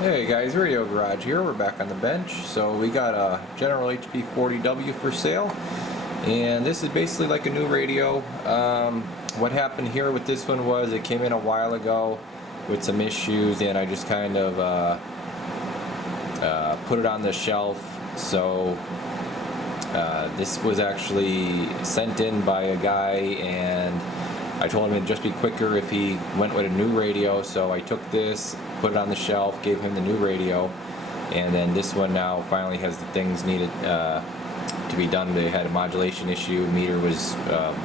Hey guys, Radio Garage here. We're back on the bench. So we got a General HP40w for sale, and this is basically like a new radio. What happened here with this one was it came in a while ago with some issues, and I just kind of put it on the shelf. So this was actually sent in by a guy, and I told him it'd just be quicker if he went with a new radio. So I took this, put it on the shelf, gave him the new radio, and then this one now finally has the things needed to be done. They had a modulation issue, meter was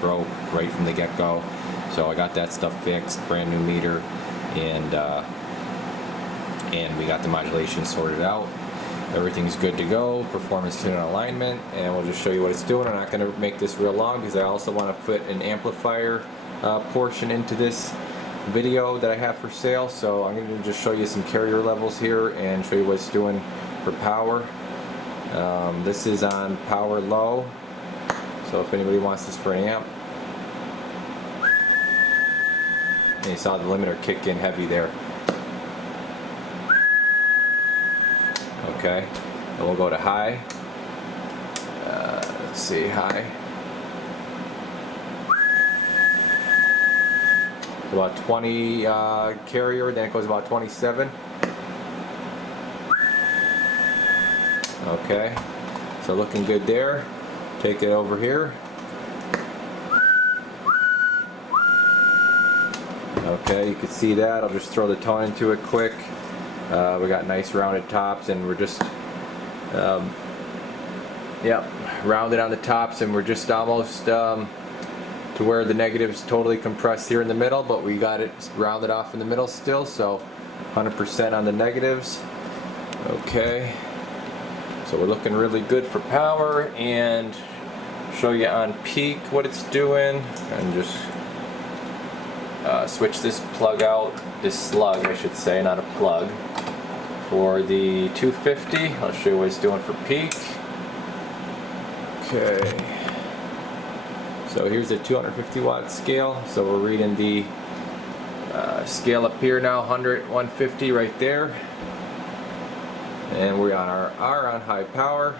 broke right from the get-go, so I got that stuff fixed, brand new meter, and we got the modulation sorted out. Everything's good to go, performance and alignment, and we'll just show you what it's doing. I'm not going to make this real long because I also want to put an amplifier portion into this video that I have for sale, so I'm going to just show you some carrier levels here and show you what it's doing for power. This is on power low, so if anybody wants this for an amp. And you saw the limiter kick in heavy there. Okay, and we'll go to high. Let's see, high. About 20 carrier, then it goes about 27. Okay, so looking good there. Take it over here. Okay, you can see that. I'll just throw the tone into it quick. We got nice rounded tops, and we're just rounded on the tops, and we're just almost to where the negative's totally compressed here in the middle, but we got it rounded off in the middle still, so 100% on the negatives. Okay, so we're looking really good for power, and show you on peak what it's doing, and just switch this plug out, this slug I should say, not a plug, for the 250. I'll show you what it's doing for peak. Okay. So here's the 250 watt scale. So we're reading the scale up here now, 100, 150 right there. And we're on our on high power.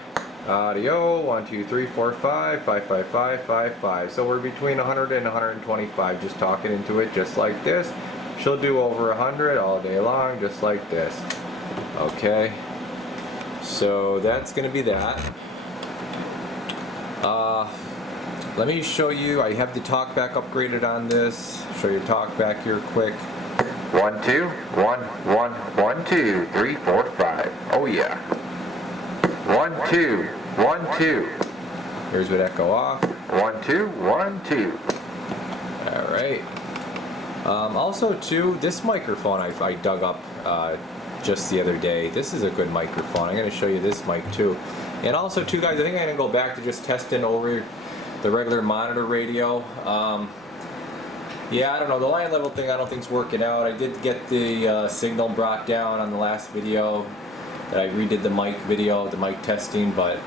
Audio, 1, 2, 3, 4, 5, 5, 5, 5, 5, 5. So we're between 100 and 125, just talking into it just like this. She'll do over 100 all day long, just like this. Okay. So that's going to be that. Let me show you, I have the Talkback upgraded on this. Show you Talkback here quick. 1, 2, 1, 1, 1, 2, 3, 4, 5. Oh yeah. 1, 2, 1, 2. Here's what echo off. 1, 2, 1, 2. Alright. Also too, this microphone I dug up just the other day. This is a good microphone. I'm going to show you this mic too. And also too guys, I think I'm going to go back to just testing over the regular monitor radio. Yeah, I don't know, the line level thing I don't think's working out. I did get the signal brought down on the last video that I redid the mic video, the mic testing, but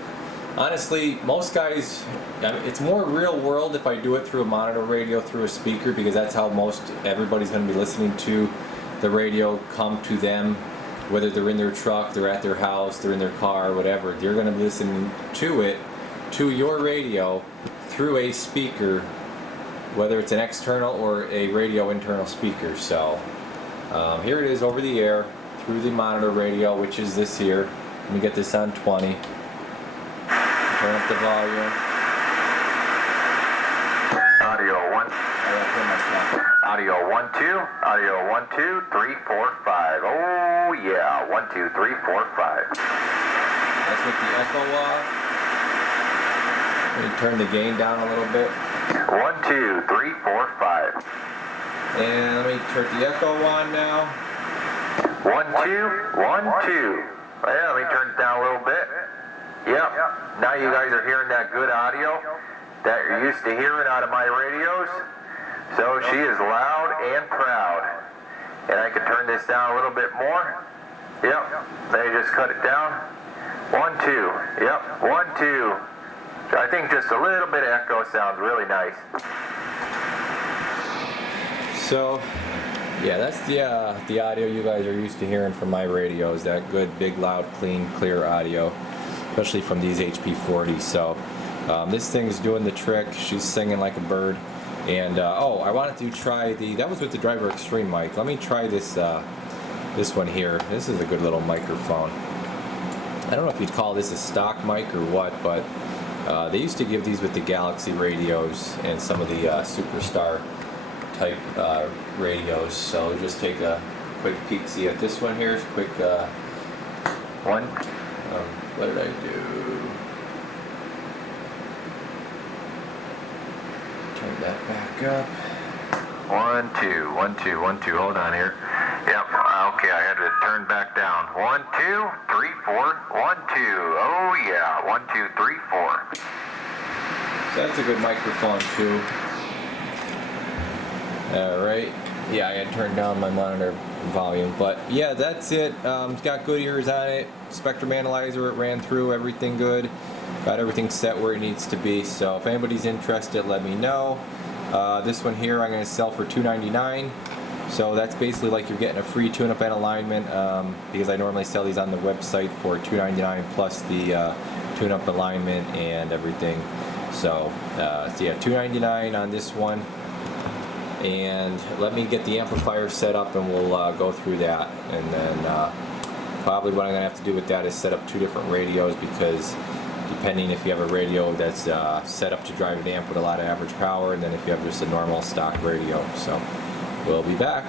honestly, most guys, I mean, it's more real world if I do it through a monitor radio, through a speaker, because that's how everybody's going to be listening to the radio come to them, whether they're in their truck, they're at their house, they're in their car, whatever. They're going to be listening to it, to your radio, through a speaker, whether it's an external or a radio internal speaker. So here it is over the air through the monitor radio, which is this here. Let me get this on 20. Turn up the volume. Audio 1. Audio 1, 2. Audio 1, 2, 3, 4, 5. Oh yeah, 1, 2, 3, 4, 5. That's with the echo off. Let me turn the gain down a little bit. 1, 2, 3, 4, 5. And let me turn the echo on now. 1, 2, 1, 2. Yeah, let me turn it down a little bit. Yep. Now you guys are hearing that good audio that you're used to hearing out of my radios. So she is loud and proud. And I can turn this down a little bit more. Yep. They just cut it down. 1, 2. Yep. 1, 2. I think just a little bit of echo sounds really nice. So Yeah, that's the audio you guys are used to hearing from my radios. That good, big, loud, clean, clear audio, especially from these HP40s. So this thing's doing the trick. She's singing like a bird. And oh, I wanted to try that was with the Driver Extreme mic. Let me try this this one here. This is a good little microphone. I don't know if you'd call this a stock mic or what, but they used to give these with the Galaxy radios and some of the Superstar type radios. So just take a quick peek see at this one here. Quick one. What did I do? Turn that back up. 1 2 1 2 1 2. Hold on here. Yep. Okay, I had to turn back down. 1 2 3 4 1 2. Oh yeah. 1 2 3 4. So that's a good microphone too. Alright, yeah, I had turned down my monitor volume, but yeah, that's it. It's got good ears on it, spectrum analyzer, it ran through, everything good, got everything set where it needs to be. So if anybody's interested, let me know. This one here I'm going to sell for $2.99, so that's basically like you're getting a free tune-up and alignment, because I normally sell these on the website for $2.99 plus the tune-up alignment and everything. So yeah, $2.99 on this one. And let me get the amplifier set up and we'll go through that. And then probably what I'm going to have to do with that is set up two different radios, because depending if you have a radio that's set up to drive an amp with a lot of average power, and then if you have just a normal stock radio. So we'll be back.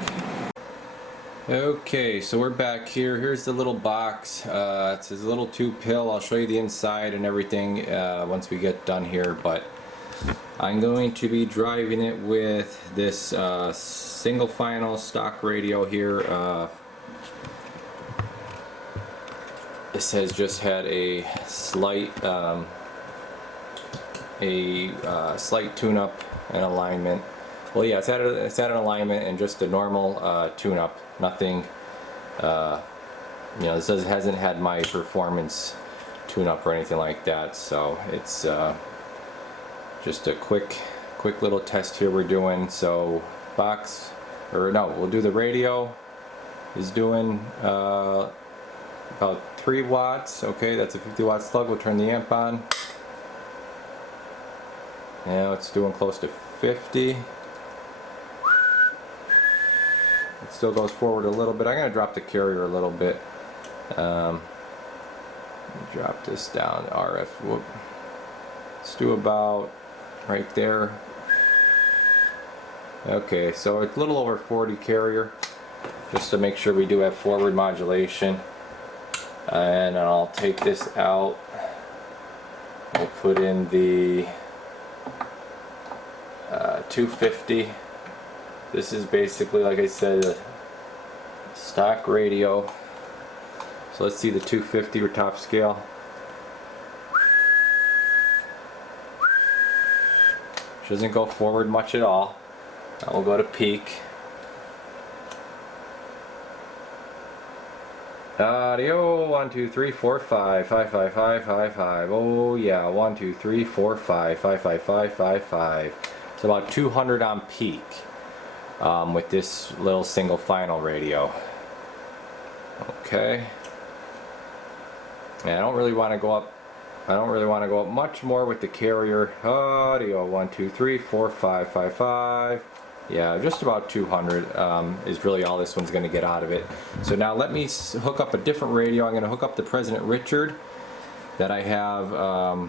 Okay, so we're back here. Here's the little box. It's a little 2-pill. I'll show you the inside and everything once we get done here, but I'm going to be driving it with this single final stock radio here. This has just had a slight slight tune-up and alignment. Well, yeah, it's had an alignment and just a normal tune-up. Nothing, you know, this hasn't had my performance tune-up or anything like that. So it's just a quick little test here we're doing. So we'll do the radio is doing about 3 watts. Okay, that's a 50 watt slug. We'll turn the amp on. Now it's doing close to 50. It still goes forward a little bit. I'm gonna drop the carrier a little bit. Drop this down, RF. Whoop. Let's do about right there. Okay, so it's a little over 40 carrier, just to make sure we do have forward modulation. And I'll take this out. We'll put in the 250. This is basically, like I said, a stock radio. So let's see the 250 or top scale. Doesn't go forward much at all. Now we'll go to peak. Audio 1 2 3 4 5 5 5 5 5 5. Oh yeah, 1 2 3 4 5 5 5 5 5 5. It's about 200 on peak with this little single final radio. Okay. And I don't really want to go up. I don't really want to go up much more with the carrier. Audio 1 2 3 4 5 5 5. Yeah, just about 200 is really all this one's going to get out of it. So now let me hook up a different radio. I'm going to hook up the President Richard that I have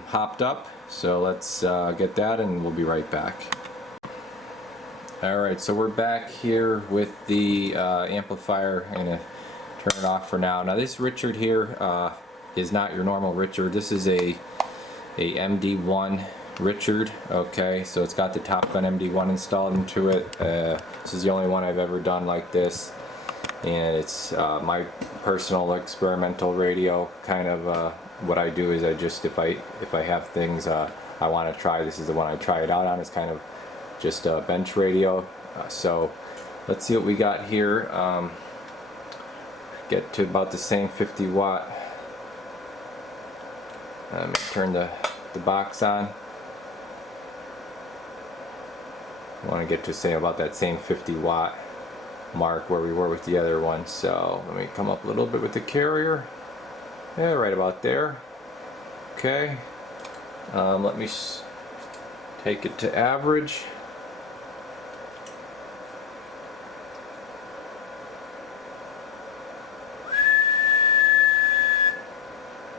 hopped up. So let's get that and we'll be right back. Alright, so we're back here with the amplifier. I'm going to turn it off for now. Now this Richard here is not your normal Richard. This is a MD1 Richard. Okay, so it's got the Top Gun MD1 installed into it. This is the only one I've ever done like this, and it's my personal experimental radio. Kind of what I do is I just if I have things I want to try, this is the one I try it out on. It's kind of just a bench radio. So let's see what we got here. Get to about the same 50 watt. Let me turn the box on. I want to get to say about that same 50 watt. mark where we were with the other one. So let me come up a little bit with the carrier. Yeah, right about there. Okay. Let me take it to average.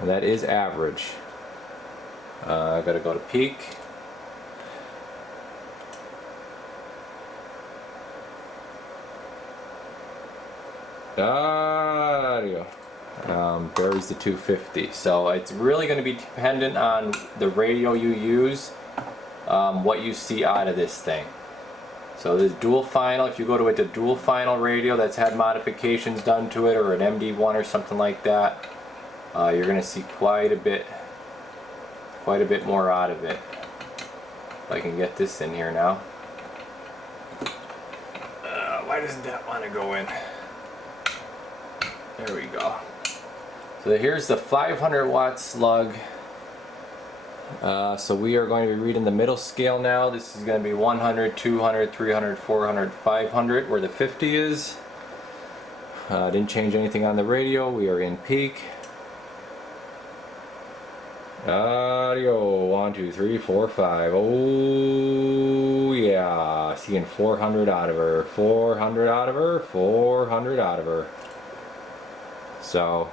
And that is average. I've got to go to peak. Varies to 250. So it's really going to be dependent on the radio you use, what you see out of this thing. So this dual final, if you go to a dual final radio that's had modifications done to it, or an MD1 or something like that, you're going to see quite a bit more out of it. If I can get this in here now. Why doesn't that want to go in? There we go. So here's the 500 watt slug. So we are going to be reading the middle scale now. This is going to be 100, 200, 300, 400, 500, where the 50 is. Didn't change anything on the radio. We are in peak. Audio 1, 2, 3, 4, 5. Oh yeah, seeing 400 out of her, 400 out of her, 400 out of her. So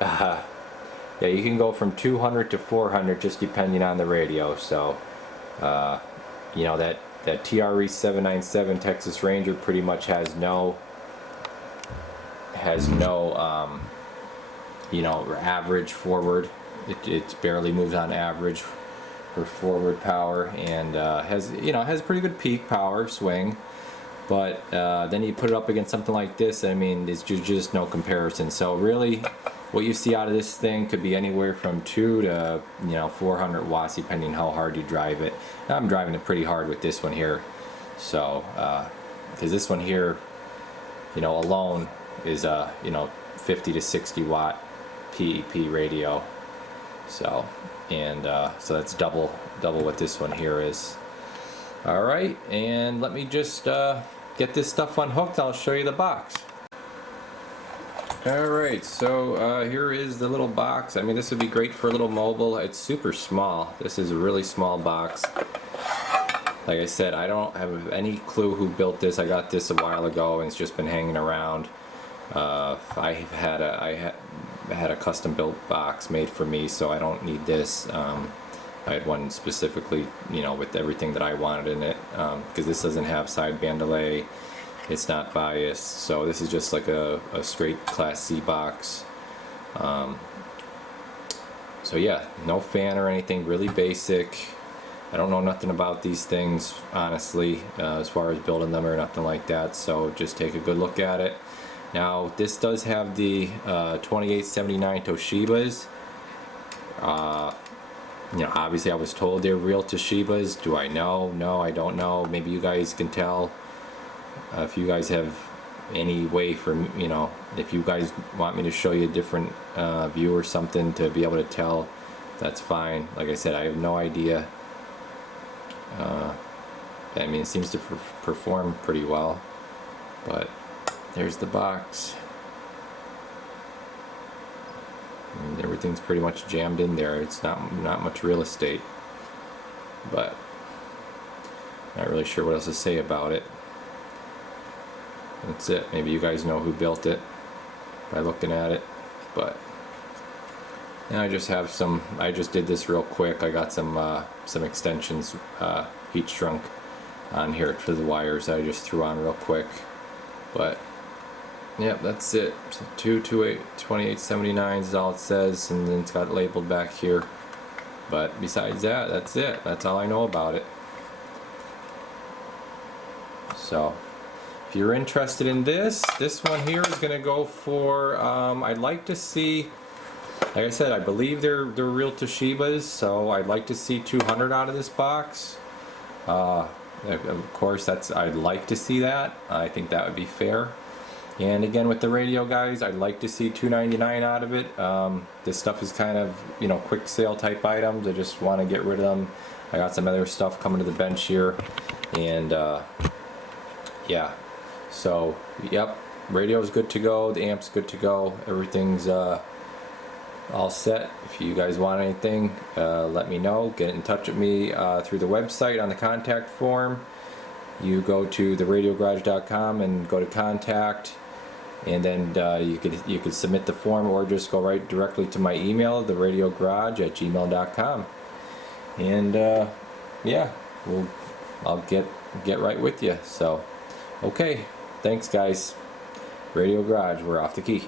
yeah, you can go from 200 to 400 just depending on the radio. So you know, that TRE 797 Texas Ranger pretty much has no you know, average forward. It barely moves on average for forward power, and has pretty good peak power swing. But then you put it up against something like this, I mean, there's just no comparison. So really, what you see out of this thing could be anywhere from 2 to 400 watts, depending how hard you drive it. I'm driving it pretty hard with this one here, so because this one here, alone is 50 to 60 watt PEP radio. So so that's double what this one here is. All right, and let me just get this stuff unhooked. I'll show you the box. All right, so here is the little box. I mean, this would be great for a little mobile. It's super small. This is a really small box. Like I said, I don't have any clue who built this. I got this a while ago, and it's just been hanging around. I had a custom built box made for me, so I don't need this. I had one specifically, with everything that I wanted in it, because this doesn't have sideband delay. It's not biased, so this is just like a straight Class C box. So yeah, no fan or anything, really basic. I don't know nothing about these things, honestly, as far as building them or nothing like that, so just take a good look at it. Now, this does have the 2879 Toshibas. Obviously I was told they're real Toshibas. Do I know? No, I don't know. Maybe you guys can tell. If you guys have any way for, if you guys want me to show you a different view or something to be able to tell, that's fine. Like I said, I have no idea. I mean, it seems to perform pretty well, but there's the box. And everything's pretty much jammed in there. It's not much real estate, but not really sure what else to say about it. That's it. Maybe you guys know who built it by looking at it, but now I just have some. I just did this real quick. I got some extensions, heat shrunk on here for the wires that I just threw on real quick, but. Yep, that's it. So 2879 is all it says, and then it's got it labeled back here. But besides that, that's it. That's all I know about it. So, if you're interested in this one here is going to go for, I'd like to see, like I said, I believe they're real Toshibas, so I'd like to see 200 out of this box. Of course, I'd like to see that. I think that would be fair. And again, with the radio, guys, I'd like to see $299 out of it. This stuff is kind of, quick sale type items. I just want to get rid of them. I got some other stuff coming to the bench here, and yeah. So yep, radio's good to go, the amp's good to go, everything's all set. If you guys want anything, let me know. Get in touch with me through the website on the contact form. You go to theradiogarage.com and go to contact, and then you could submit the form, or just go right directly to my email, theradiogarage@gmail.com. And yeah, I'll get right with you. So okay, thanks guys. Radio Garage, we're off the key.